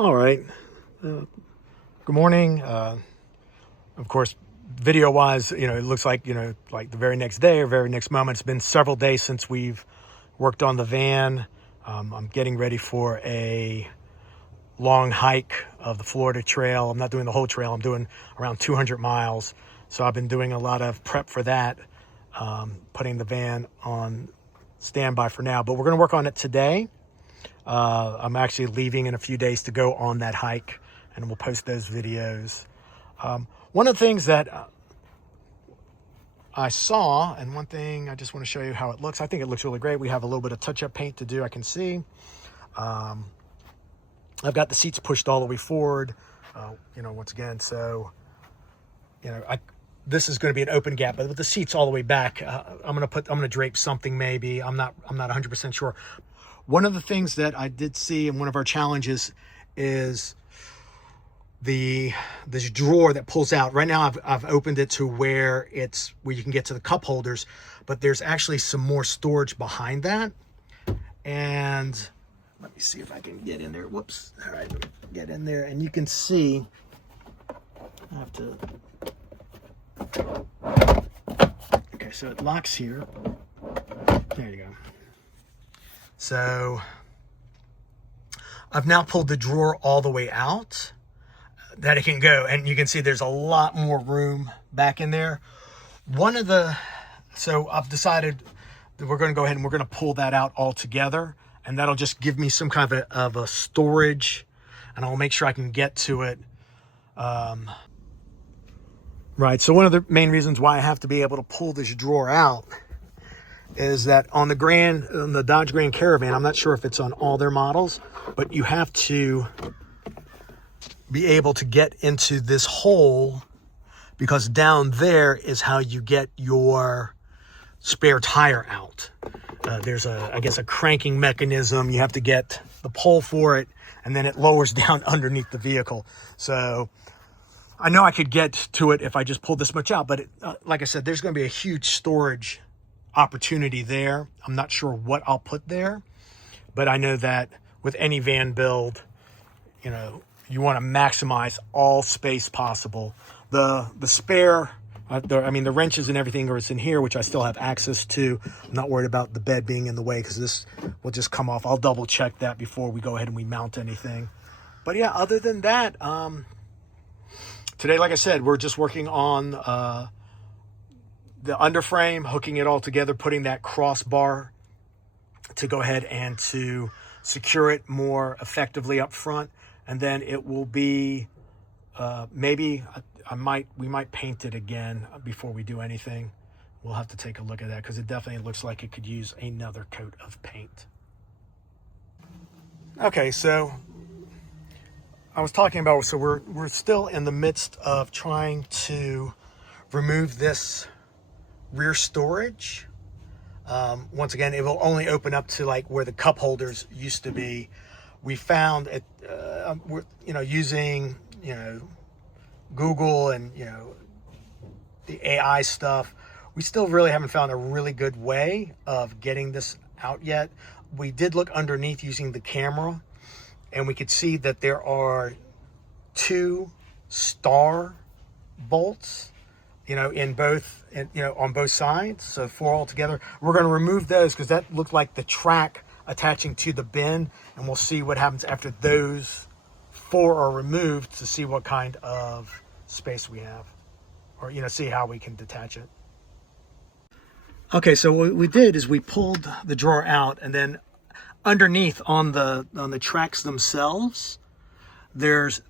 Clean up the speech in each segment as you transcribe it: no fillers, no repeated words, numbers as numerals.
All right. Good morning. Of course, video-wise, it looks like, like the very next day or very next moment. It's been several days since we've worked on the van. I'm getting ready for a long hike of the Florida Trail. I'm not doing the whole trail. I'm doing around 200 miles. So I've been doing a lot of prep for that, putting the van on standby for now. But we're going to work on it today. I'm actually leaving in a few days to go on that hike, and we'll post those videos. One of the things that I saw, and one thing I just want to show you how it looks. I think it looks really great. We have a little bit of touch-up paint to do, I can see. I've got the seats pushed all the way forward, once again. So, this is going to be an open gap, but with the seats all the way back, I'm going to drape something maybe. I'm not 100% sure. One of the things that I did see in one of our challenges is this drawer that pulls out. Right now I've opened it to where you can get to the cup holders, but there's actually some more storage behind that. And let me see if I can get in there. Whoops. All right, get in there, and you can see I have to. Okay, so it locks here. There you go. So I've now pulled the drawer all the way out that it can go, and you can see there's a lot more room back in there. So I've decided that we're going to go ahead and we're going to pull that out all together, and that'll just give me some kind of a storage, and I'll make sure I can get to it. Right, so one of the main reasons why I have to be able to pull this drawer out is that on the Dodge Grand Caravan, I'm not sure if it's on all their models, but you have to be able to get into this hole, because down there is how you get your spare tire out. There's I guess a cranking mechanism. You have to get the pole for it, and then it lowers down underneath the vehicle. So I know I could get to it if I just pulled this much out, but like I said, there's going to be a huge storage opportunity there. I'm not sure what I'll put there, but I know that with any van build, you want to maximize all space possible. The spare, the wrenches and everything are in here, which I still have access to. I'm not worried about the bed being in the way, because this will just come off. I'll double check that before we go ahead and we mount anything. But yeah, other than that, today, like I said, we're just working on the underframe, hooking it all together, putting that crossbar to go ahead and to secure it more effectively up front. And then it will be, maybe we might paint it again before we do anything. We'll have to take a look at that, because it definitely looks like it could use another coat of paint. Okay, so I was talking about, so we're still in the midst of trying to remove this rear storage. Once again, it will only open up to like where the cup holders used to be. We found it, we're using Google and the AI stuff. We still really haven't found a really good way of getting this out yet. We did look underneath using the camera, and we could see that there are 2 star bolts, on both sides. So 4 altogether. We're going to remove those, because that looked like the track attaching to the bin, and we'll see what happens after those 4 are removed, to see what kind of space we have, or see how we can detach it. Okay, so what we did is we pulled the drawer out, and then underneath on the tracks themselves, these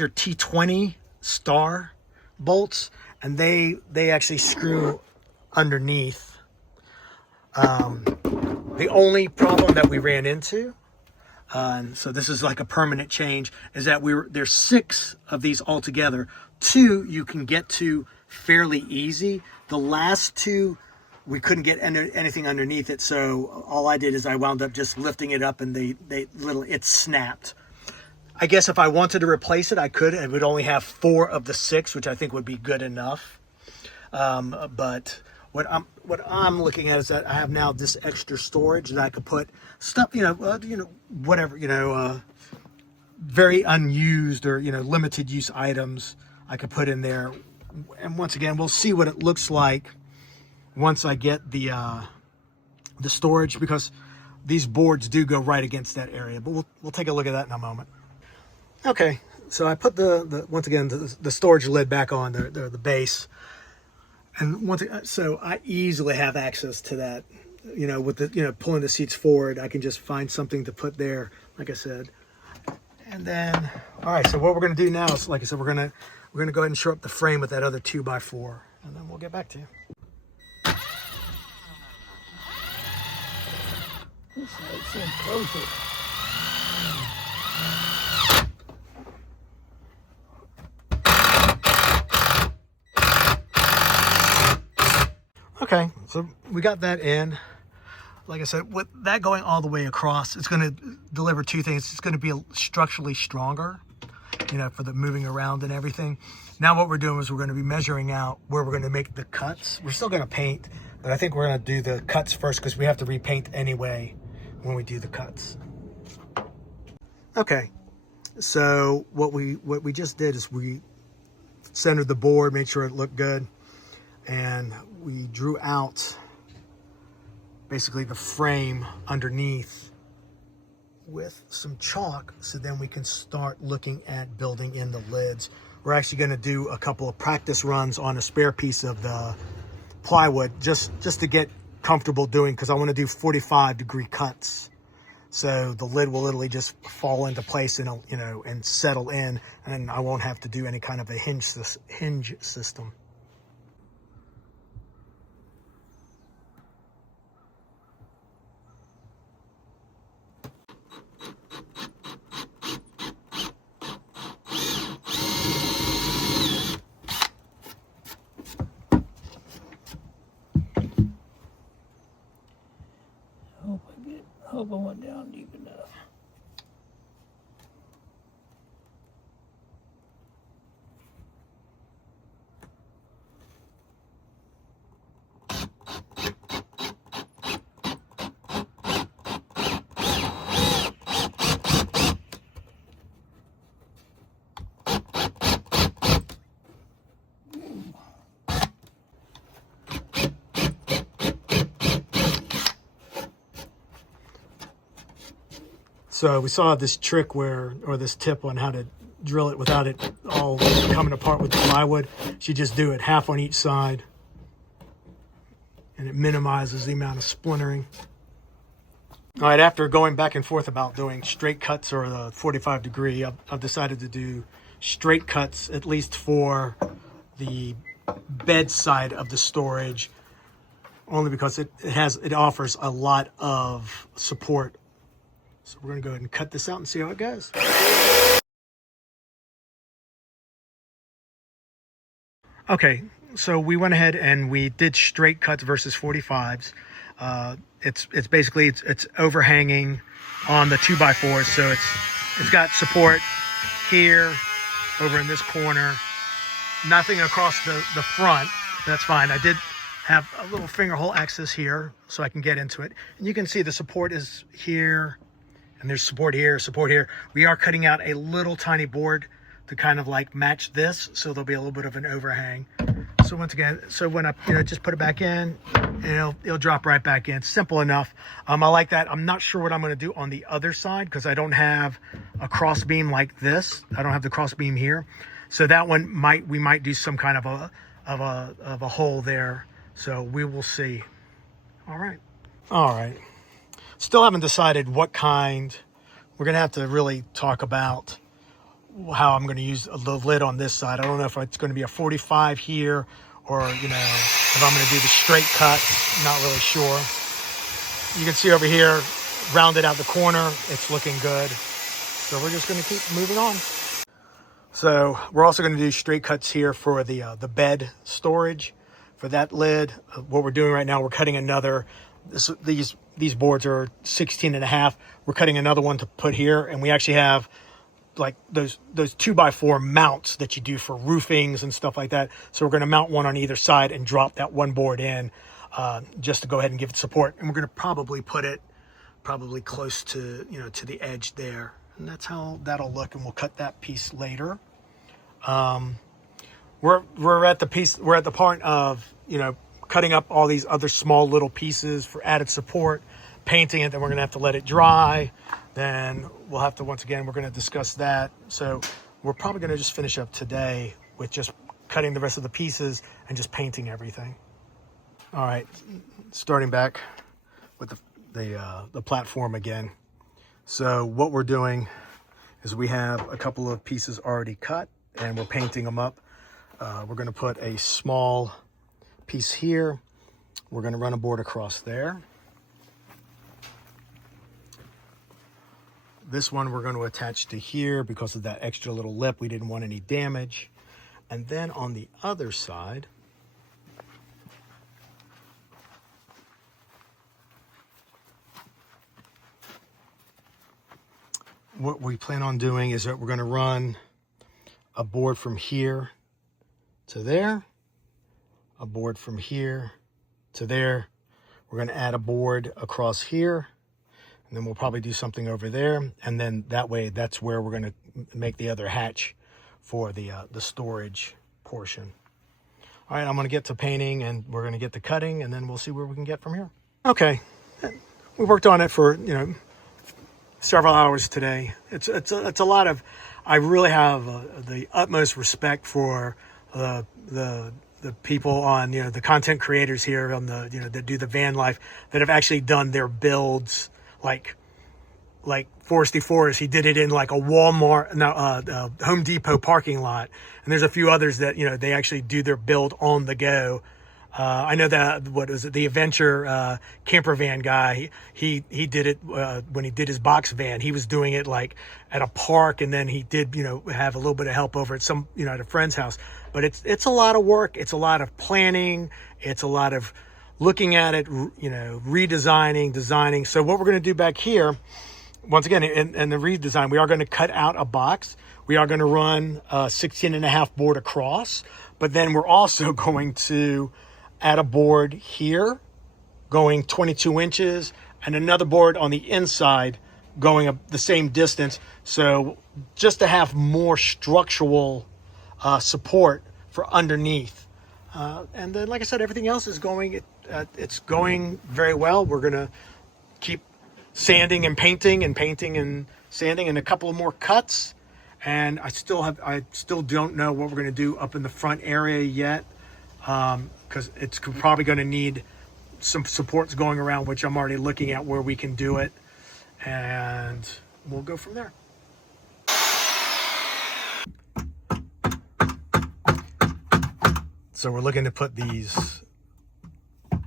are T20 star bolts, and they actually screw underneath. The only problem that we ran into, and so this is like a permanent change, is that there's 6 of these altogether. 2 you can get to fairly easy. The last 2 we couldn't get anything underneath it, so all I did is I wound up just lifting it up, and it snapped. I guess if I wanted to replace it, I could. It would only have 4 of the 6, which I think would be good enough. But what I'm looking at is that I have now this extra storage that I could put stuff, whatever, very unused or, limited use items I could put in there. And once again, we'll see what it looks like once I get the storage, because these boards do go right against that area, but we'll take a look at that in a moment. Okay, so I put once again the storage lid back on the base, and so I easily have access to that. With the pulling the seats forward, I can just find something to put there, like I said. And then, all right, so what we're going to do now is, like I said, we're going to go ahead and shore up the frame with that other 2x4, and then we'll get back to you. This side's in closer. Okay, so we got that in. Like I said, with that going all the way across, it's going to deliver two things. It's going to be structurally stronger, for the moving around and everything. Now what we're doing is we're going to be measuring out where we're going to make the cuts. We're still going to paint, but I think we're going to do the cuts first because we have to repaint anyway when we do the cuts. Okay, so what we just did is we centered the board, made sure it looked good, and we drew out basically the frame underneath with some chalk, so then we can start looking at building in the lids. We're actually going to do a couple of practice runs on a spare piece of the plywood just to get comfortable doing, because I want to do 45-degree cuts, so the lid will literally just fall into place and and settle in, and I won't have to do any kind of a hinge system. Hope I went down deep enough. So we saw this trick or this tip on how to drill it without it all coming apart with the plywood. You just do it half on each side, and it minimizes the amount of splintering. All right, after going back and forth about doing straight cuts or the 45-degree, I've decided to do straight cuts, at least for the bed side of the storage, only because it offers a lot of support. So we're going to go ahead and cut this out and see how it goes. Okay, so we went ahead and we did straight cuts versus 45s. It's basically it's overhanging on the 2x4s, so it's got support here, over in this corner. Nothing across the front. That's fine. I did have a little finger hole access here so I can get into it, and you can see the support is here. And there's support here, support here. We are cutting out a little tiny board to kind of like match this, so there'll be a little bit of an overhang. So once again, when I just put it back in, and it'll drop right back in. Simple enough. I like that. I'm not sure what I'm going to do on the other side because I don't have a cross beam like this. I don't have the cross beam here, so that one we might do some kind of a hole there. So we will see. All right. Still haven't decided what kind. We're going to have to really talk about how I'm going to use the lid on this side. I don't know if it's going to be a 45 here or, if I'm going to do the straight cuts. Not really sure. You can see over here, rounded out the corner. It's looking good. So we're just going to keep moving on. So we're also going to do straight cuts here for the bed storage for that lid. What we're doing right now, we're cutting another. These boards are 16.5. We're cutting another one to put here, and we actually have like those 2x4 mounts that you do for roofings and stuff like that. So we're going to mount one on either side and drop that one board in just to go ahead and give it support. And we're going to probably put it close to to the edge there. And that's how that'll look, and we'll cut that piece later. We're at the point of, you know, cutting up all these other small little pieces for added support, painting it, then we're gonna have to let it dry. Then we'll have to, once again, we're gonna discuss that. So we're probably gonna just finish up today with just cutting the rest of the pieces and just painting everything. All right, starting back with the platform again. So what we're doing is we have a couple of pieces already cut and we're painting them up. We're going to put a small piece here. We're going to run a board across there. This one we're going to attach to here because of that extra little lip. We didn't want any damage. And then on the other side, what we plan on doing is that we're going to run a board from here to there, a board from here to there. We're going to add a board across here, and then we'll probably do something over there. And then that way, that's where we're going to make the other hatch for the storage portion. All right, I'm going to get to painting, and we're going to get to cutting, and then we'll see where we can get from here. Okay, we worked on it for, you know, several hours today. It's a lot of, I really have the utmost respect for the people on, you know, the content creators here on the, you know, that do the van life, that have actually done their builds like Foresty Forest. He did it in like a Walmart, Home Depot parking lot. And there's a few others that, you know, they actually do their build on the go. I know that, what was it, the Adventure camper van guy, he did it when he did his box van. He was doing it like at a park, and then he did, you know, have a little bit of help over at some, you know, at a friend's house. But it's a lot of work. It's a lot of planning. It's a lot of looking at it, you know, redesigning, designing. So what we're going to do back here, once again, in the redesign, we are going to cut out a box. We are going to run a 16.5 board across, but then we're also going to add a board here going 22 inches and another board on the inside going the same distance. So just to have more structural support for underneath. And then, like I said, everything else is going, it's going very well. We're going to keep sanding and painting and sanding and a couple of more cuts. And I still don't know what we're going to do up in the front area yet. Because it's probably going to need some supports going around, which I'm already looking at where we can do it, and we'll go from there. So we're looking to put these,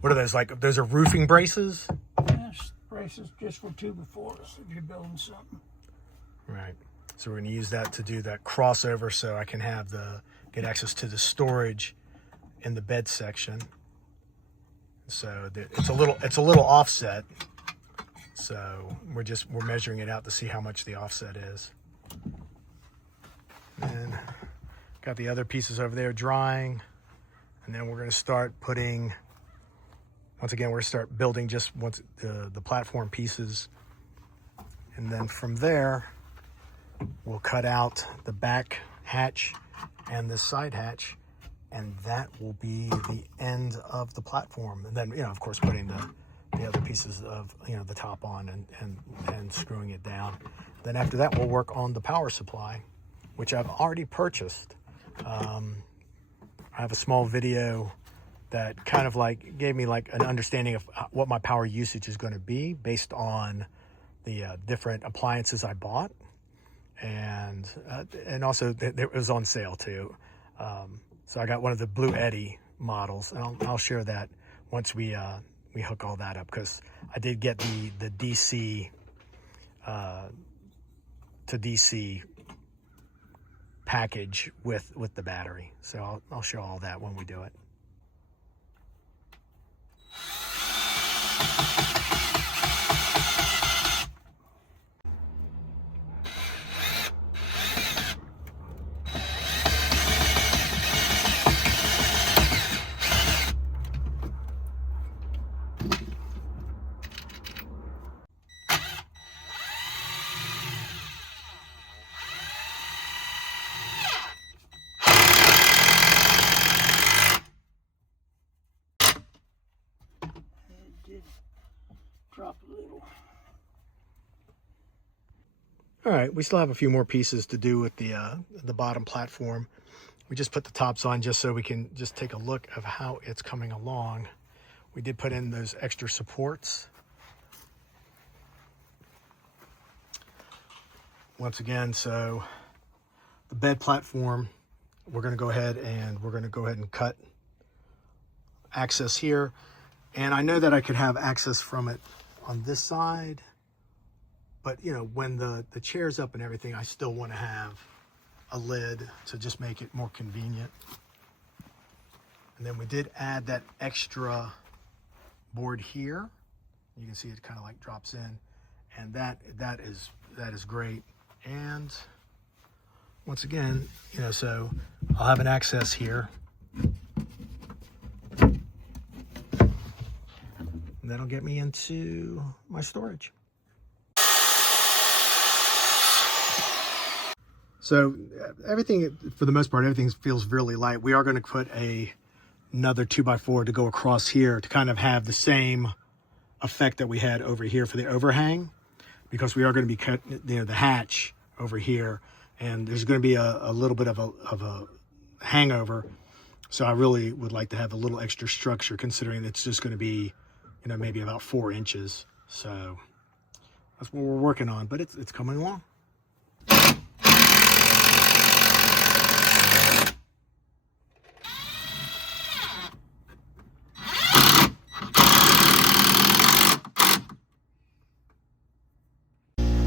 what are those, like, those are roofing braces? Yes, braces just for 2x4s if you're building something. Right. So we're going to use that to do that crossover so I can have get access to the storage in the bed section. So it's a little offset. So we're measuring it out to see how much the offset is. And got the other pieces over there drying. And then we're going to start putting, once again, we're going to start building just once the platform pieces. And then from there, we'll cut out the back hatch and the side hatch. And that will be the end of the platform. And then, you know, of course, putting the other pieces of, you know, the top on and screwing it down. Then after that, we'll work on the power supply, which I've already purchased. I have a small video that kind of like gave me like an understanding of what my power usage is going to be based on the different appliances I bought. And also it was on sale too. So I got one of the BLUETTI models, and I'll share that once we hook all that up, because I did get the DC to DC package with the battery. So I'll show all that when we do it. All right, we still have a few more pieces to do with the bottom platform. We just put the tops on just so we can just take a look of how it's coming along. We did put in those extra supports. Once again, so the bed platform, we're going to go ahead and cut access here. And I know that I could have access from it on this side, but you know, when the chair's up and everything, I still want to have a lid to just make it more convenient. And then we did add that extra board here. You can see it kind of like drops in, and that is great. And once again, you know, so I'll have an access here, and that'll get me into my storage. So everything, for the most part, everything feels really light. We are going to put another 2x4 to go across here to kind of have the same effect that we had over here for the overhang, because we are going to be cutting, you know, the hatch over here, and there's going to be a little bit of a hangover. So I really would like to have a little extra structure, considering it's just going to be, you know, maybe about 4 inches. So that's what we're working on, but it's coming along.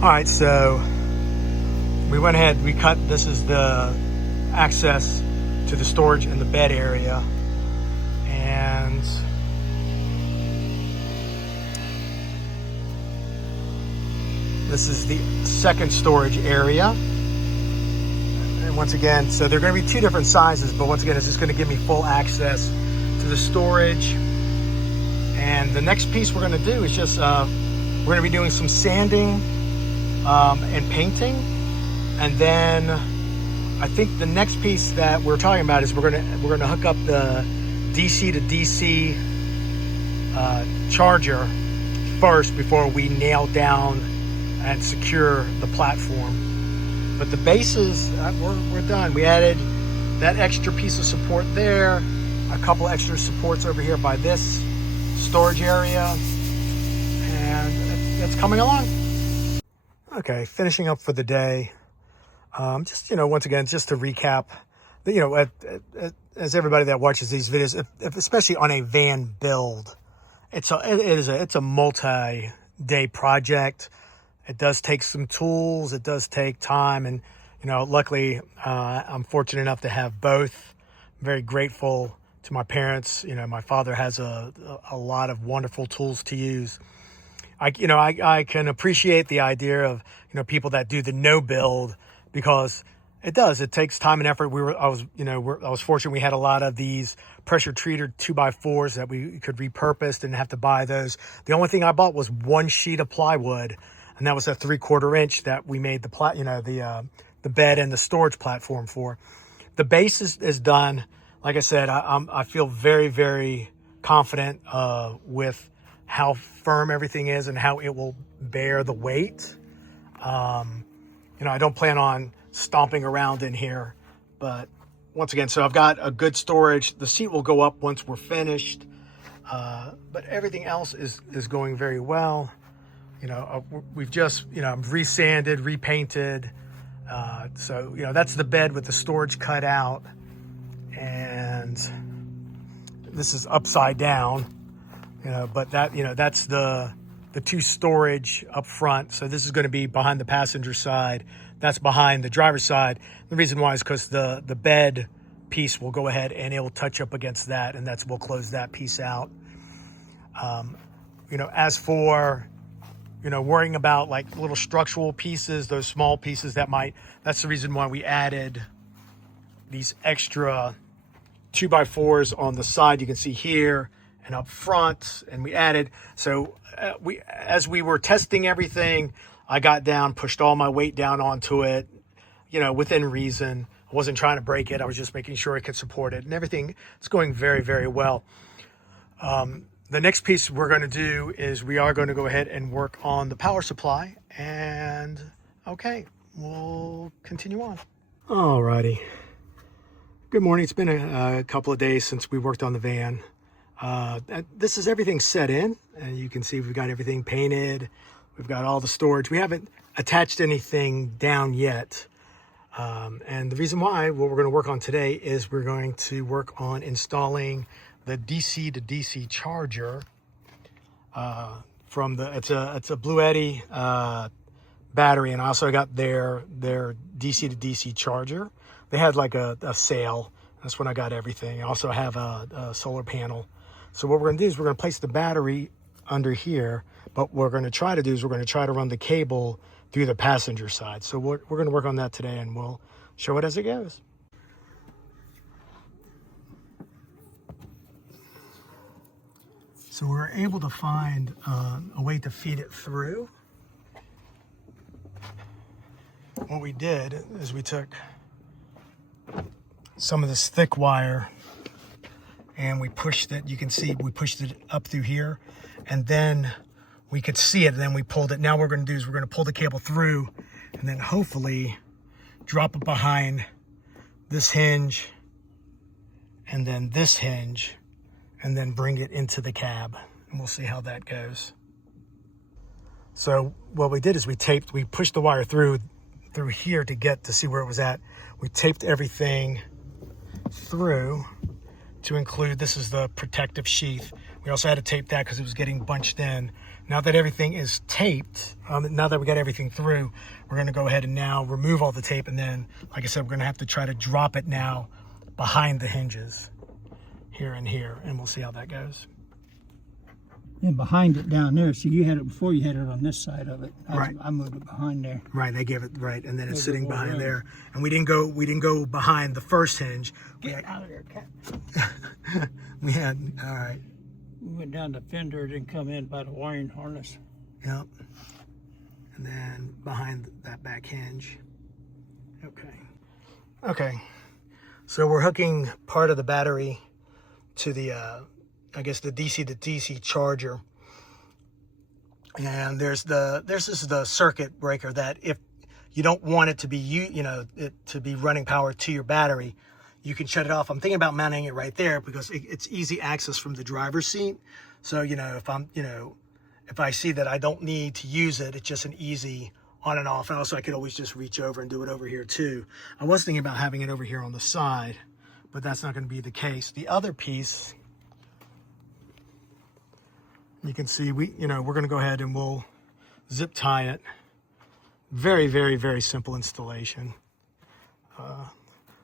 All right, so we went ahead, we cut, this is the access to the storage in the bed area. And this is the second storage area. And once again, so they're going to be 2 different sizes, but once again, it's just going to give me full access to the storage. And the next piece we're going to do is just, we're going to be doing some sanding and painting. And then I think the next piece that we're talking about is we're gonna hook up the DC to DC charger first before we nail down and secure the platform. But the bases, we're done. We added that extra piece of support there, a couple extra supports over here by this storage area, and it's coming along. Okay, finishing up for the day. Just, you know, once again, just to recap, you know, as everybody that watches these videos, if especially on a van build, it's a multi-day project. It does take some tools. It does take time. And, you know, luckily, I'm fortunate enough to have both. I'm very grateful to my parents. You know, my father has a lot of wonderful tools to use. I can appreciate the idea of, you know, people that do the no build, because it takes time and effort. I was fortunate we had a lot of these pressure treated 2x4s that we could repurpose, didn't have to buy those. The only thing I bought was 1 sheet of plywood, and that was a 3/4 inch that we made the bed and the storage platform for. The base is done. Like I said, I feel very, very confident with how firm everything is and how it will bear the weight. You know, I don't plan on stomping around in here, but once again, so I've got a good storage. The seat will go up once we're finished, but everything else is going very well. You know, we've just, you know, resanded, repainted. So, you know, that's the bed with the storage cut out, and this is upside down. You know, but that, you know, that's the 2 storage up front. So this is going to be behind the passenger side. That's behind the driver's side. The reason why is because the bed piece will go ahead and it will touch up against that, and we'll close that piece out. You know, as for, you know, worrying about like little structural pieces, those small pieces that's the reason why we added these extra 2x4s on the side. You can see here and up front, and we added, so as we were testing everything, I got down, pushed all my weight down onto it, you know, within reason. I wasn't trying to break it. I was just making sure it could support it, and everything is going very, very well. The next piece we're going to do is we are going to go ahead and work on the power supply. And okay, we'll continue on. Alrighty. Good morning. It's been a couple of days since we worked on the van. This is everything set in, and you can see we've got everything painted. We've got all the storage. We haven't attached anything down yet. And the reason why, what we're going to work on today is we're going to work on installing the DC to DC charger from the, it's a BLUETTI battery, and I also got their DC to DC charger. They had like a sale. That's when I got everything. I also have a solar panel. So what we're going to do is we're going to place the battery under here, but what we're going to try to do is we're going to try to run the cable through the passenger side. So we're going to work on that today, and we'll show it as it goes. So we were able to find a way to feed it through. What we did is we took some of this thick wire and we pushed it. You can see we pushed it up through here, and then we could see it, and then we pulled it. Now what we're going to do is we're going to pull the cable through and then hopefully drop it behind this hinge and then this hinge, and then bring it into the cab, and we'll see how that goes. So what we did is we pushed the wire through here to see where it was at. We taped everything through to include, this is the protective sheath. We also had to tape that because it was getting bunched in. Now that everything is taped, now that we got everything through, we're going to go ahead and now remove all the tape, and then, like I said, we're going to have to try to drop it now behind the hinges here and here, and we'll see how that goes. And behind it down there, so you had it before, you had it on this side of it. Right. I moved it behind there. Right, they gave it right, and then it's sitting behind there. And we didn't go behind the first hinge. Get out of there, cat. We had, all right. We went down the fender, didn't come in by the wiring harness. Yep. And then behind that back hinge. Okay. So we're hooking part of the battery to the, I guess the DC to DC charger. And there's the circuit breaker that if you don't want it to be, to be running power to your battery, you can shut it off. I'm thinking about mounting it right there because it's easy access from the driver's seat. So, if I see that I don't need to use it, it's just an easy on and off. And also I could always just reach over and do it over here too. I was thinking about having it over here on the side, but that's not going to be the case. The other piece, you can see we're going to go ahead and we'll zip tie it. Very, very, very simple installation.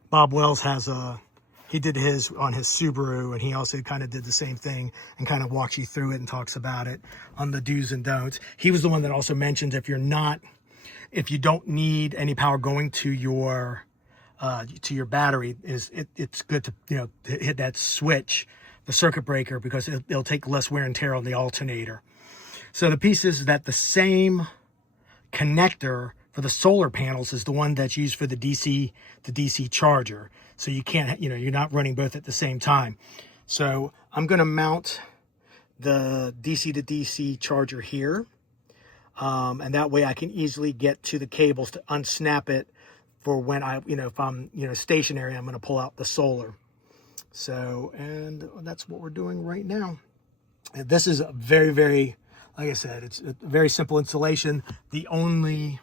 Bob Wells he did his on his Subaru, and he also kind of did the same thing and kind of walks you through it and talks about it on the do's and don'ts. He was the one that also mentions if you don't need any power going to your battery, it's good to hit that switch, the circuit breaker, because it'll take less wear and tear on the alternator. So the piece is that the same connector for the solar panels is the one that's used for the DC to DC charger. So you can't, you're not running both at the same time. So I'm going to mount the DC to DC charger here. And that way I can easily get to the cables to unsnap it for when if I'm, stationary, I'm going to pull out the solar. So, and that's what we're doing right now. And this is a very, very, like I said, it's a very simple installation. The only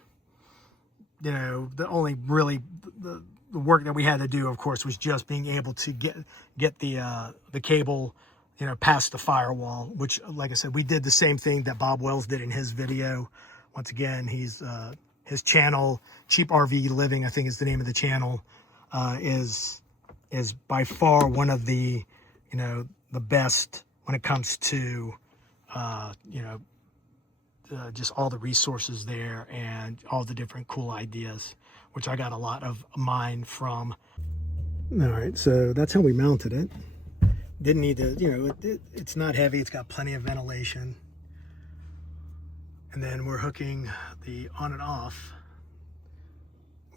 really the work that we had to do, of course, was just being able to get the cable, past the firewall, which, like I said, we did the same thing that Bob Wells did in his video. Once again, his channel, Cheap RV Living, I think is the name of the channel, is by far one of the, the best when it comes to, just all the resources there and all the different cool ideas, which I got a lot of mine from. All right, so that's how we mounted it. Didn't need to, it's not heavy. It's got plenty of ventilation. And then we're hooking the on and off.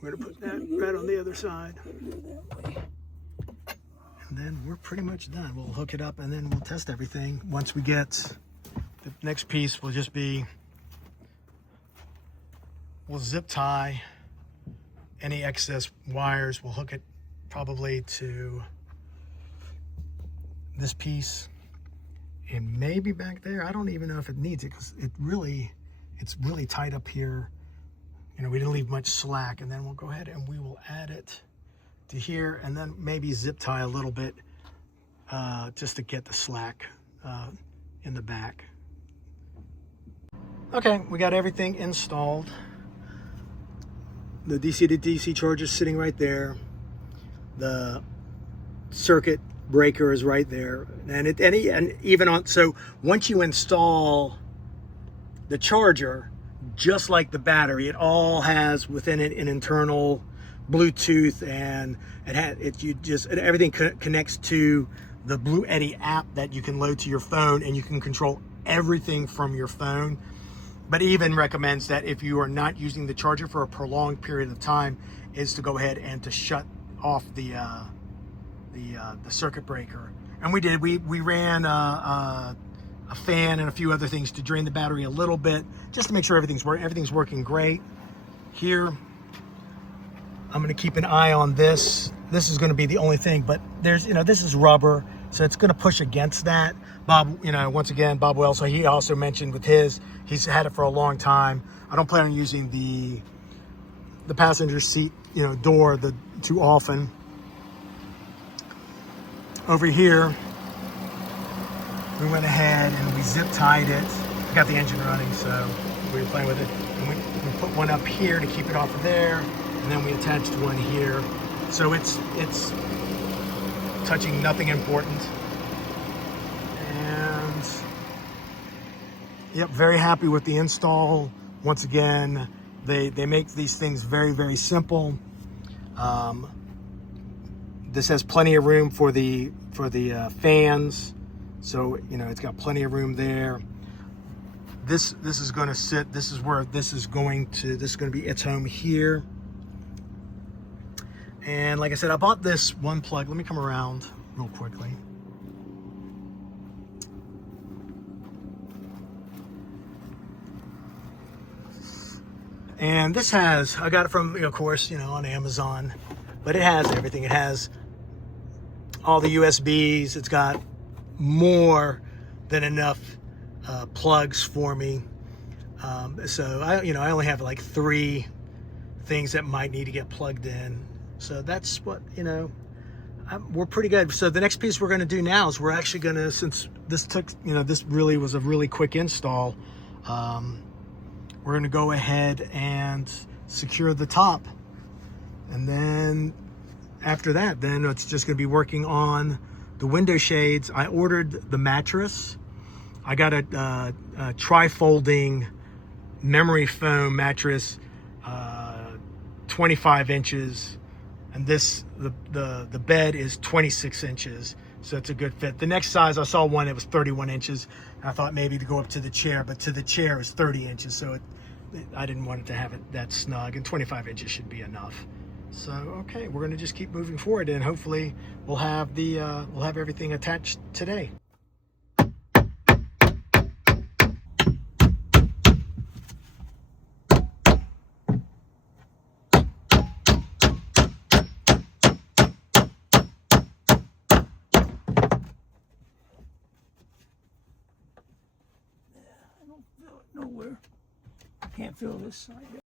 We're gonna put that right on the other side. And then we're pretty much done. We'll hook it up and then we'll test everything. Once we get, the next piece will just be, we'll zip tie any excess wires. We'll hook it probably to this piece and maybe back there. I don't even know if it needs it because it's really tight up here. You know, we didn't leave much slack. And then we'll go ahead and we will add it to here, and then maybe zip tie a little bit just to get the slack in the back. Okay, we got everything installed. The DC to DC charger is sitting right there. The circuit breaker is right there, and even on, so once you install the charger, just like the battery, it all has within it an internal Bluetooth, and everything connects to the BLUETTI app that you can load to your phone, and you can control everything from your phone. But even recommends that if you are not using the charger for a prolonged period of time, is to go ahead and to shut off the circuit breaker. And we did. We ran a fan and a few other things to drain the battery a little bit, just to make sure everything's working great. Here, I'm going to keep an eye on this. This is going to be the only thing, but there's, this is rubber, so it's going to push against that. Bob, once again, Bob Wells, he also mentioned with his, he's had it for a long time. I don't plan on using the passenger seat, door too often. Over here, we went ahead and we zip tied it. We got the engine running, so we were playing with it. And we put one up here to keep it off of there, and then we attached one here. So it's touching nothing important. And yep, very happy with the install. Once again, they make these things very, very simple. This has plenty of room for the fans, so it's got plenty of room there. This is going to sit. This is where this is going to be its home here. And like I said, I bought this one plug. Let me come around real quickly. And this has, I got it from, of course, on Amazon, but it has everything. It has all the USBs. It's got more than enough plugs for me. So I only have like 3 things that might need to get plugged in. So that's what, we're pretty good. So the next piece we're going to do now is we're actually going to, since this took, this really was a really quick install, we're going to go ahead and secure the top. And then after that, then it's just going to be working on the window shades. I ordered the mattress. I got a tri-folding memory foam mattress, 25 inches. And the bed is 26 inches. So it's a good fit. The next size, I saw one that was 31 inches. I thought maybe to go up to the chair, but to the chair is 30 inches. So I didn't want it to have it that snug, and 25 inches should be enough. So, okay, we're gonna just keep moving forward, and hopefully we'll have everything attached today. I don't feel it nowhere. I can't feel this side.